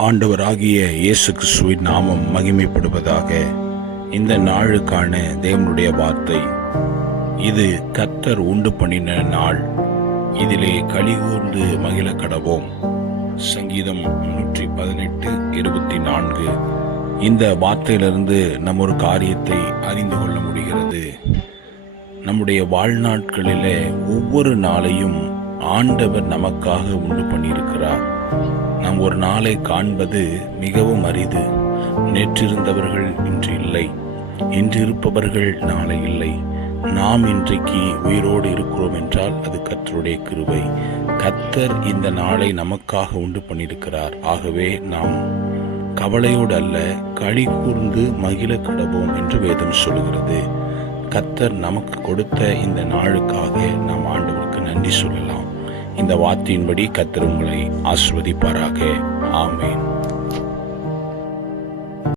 ஆண்டவராகிய இயேசு கிறிஸ்துவின் நாமம் மகிமைப்படுவதாக. இந்த நாளுக்கான தேவனுடைய வார்த்தை, இது கர்த்தர் உண்டு பண்ணின நாள், இதிலே களிகூர்ந்து மகிழ கடவோம். சங்கீதம் 118:24. இந்த வார்த்தையிலிருந்து நம்ம ஒரு காரியத்தை அறிந்து கொள்ள முடிகிறது. நம்முடைய வாழ்நாட்களிலே ஒவ்வொரு நாளையும் ஆண்டவர் நமக்காக உண்டு பண்ணியிருக்கிறார். நாம் ஒரு நாளை காண்பது மிகவும் அரிது. நேற்றிருந்தவர்கள் இன்று இல்லை, இன்று இருப்பவர்கள் நாளை இல்லை. நாம் இன்றைக்கு உயிரோடு இருக்கிறோம் என்றால் அது கர்த்தருடைய கிருபை. கர்த்தர் இந்த நாளை நமக்காக உண்டு பண்ணியிருக்கிறார். ஆகவே நாம் கவலையோடு அல்ல, களி கூர்ந்து மகிழ கடவோம் என்று வேதம் சொல்கிறது. கர்த்தர் நமக்கு கொடுத்த இந்த நாளுக்காக நாம் ஆண்டவருக்கு நன்றி சொல்லலாம். இந்த வார்த்தையின்படி கர்த்தர் உங்களை ஆசீர்வதிப்பாராக. ஆமென்.